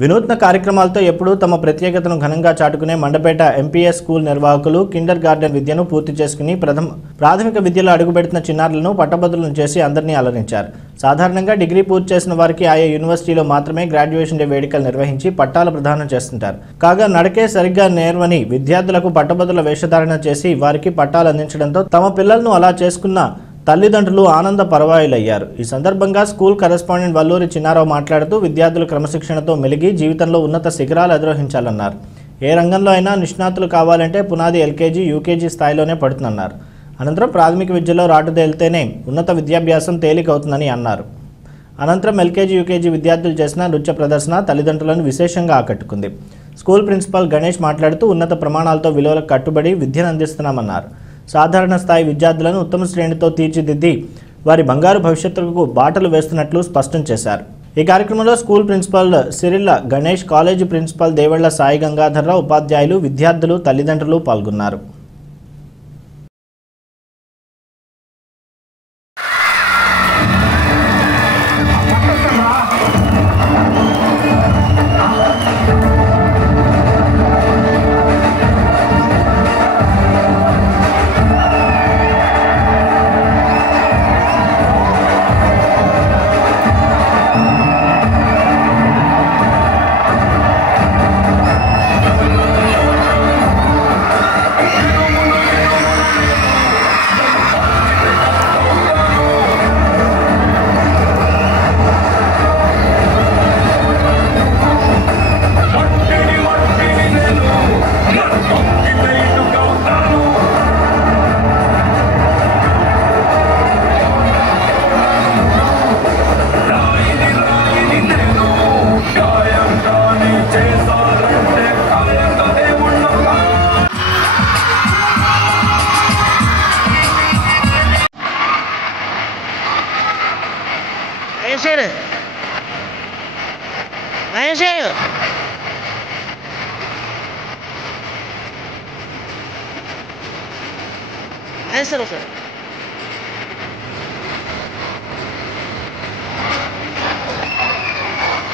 వినూత్న కార్యక్రమాలతో ఎప్పుడూ తమ ప్రత్యేకతను ఘనంగా చాటుకునే మండపేట ఎంపీఎస్ స్కూల్ నిర్వాహకులు కిండర్ గార్డెన్ విద్యను పూర్తి చేసుకుని ప్రాథమిక విద్యలో అడుగుపెడుతున్న చిన్నారులను పట్టభద్రులను చేసి అందరినీ అలరించారు. సాధారణంగా డిగ్రీ పూర్తి చేసిన వారికి ఆయా యూనివర్సిటీలో మాత్రమే గ్రాడ్యుయేషన్ డే వేడుకలు నిర్వహించి పట్టాల ప్రదానం చేస్తుంటారు. కాగా నడకే సరిగ్గా నేర్వని విద్యార్థులకు పట్టభద్రుల వేషధారణ చేసి వారికి పట్టాలు అందించడంతో తమ పిల్లలను అలా చేసుకున్న తల్లిదండ్రులు ఆనంద పరవశులయ్యారు. ఈ సందర్భంగా స్కూల్ కరెస్పాండెంట్ వల్లూరి చిన్నారావు మాట్లాడుతూ విద్యార్థులు క్రమశిక్షణతో మెలిగి జీవితంలో ఉన్నత శిఖరాలు అధిరోహించాలన్నారు. ఏ రంగంలో అయినా నిష్ణాతులు కావాలంటే పునాది ఎల్కేజీ, యూకేజీ స్థాయిలోనే పడుతుందన్నారు. అనంతరం ప్రాథమిక విద్యలో రాటుదేలితేనే ఉన్నత విద్యాభ్యాసం తేలికవుతుందని అన్నారు. అనంతరం ఎల్కేజీ, యూకేజీ విద్యార్థులు చేసిన నృత్య ప్రదర్శన తల్లిదండ్రులను విశేషంగా ఆకట్టుకుంది. స్కూల్ ప్రిన్సిపాల్ గణేష్ మాట్లాడుతూ ఉన్నత ప్రమాణాలతో విలువలకు కట్టుబడి విద్యను అందిస్తున్నామన్నారు. సాధారణ స్థాయి విద్యార్థులను ఉత్తమ శ్రేణితో తీర్చిదిద్ది వారి బంగారు భవిష్యత్తుకు బాటలు వేస్తున్నట్లు స్పష్టం చేశారు. ఈ కార్యక్రమంలో school principal Sirilla Ganesh, college principal Devalla Sai Gangadharrao, ఉపాధ్యాయులు, విద్యార్థులు, తల్లిదండ్రులు పాల్గొన్నారు.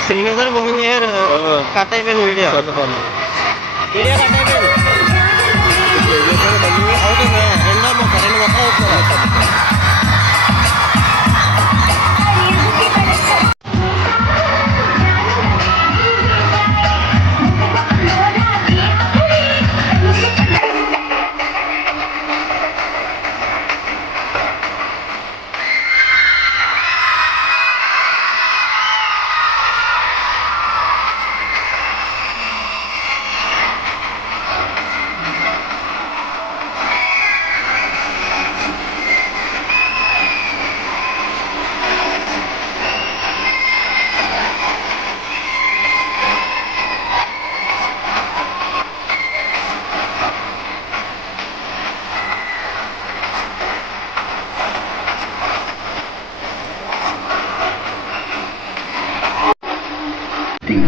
శ్రీనగర్ భూమి కట్ అయిపోయింది. వీడియో కట్ అయిపోయింది. అవుతుంది. రెండు మొక్కలు అవుతుంది.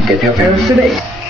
Get your parents today.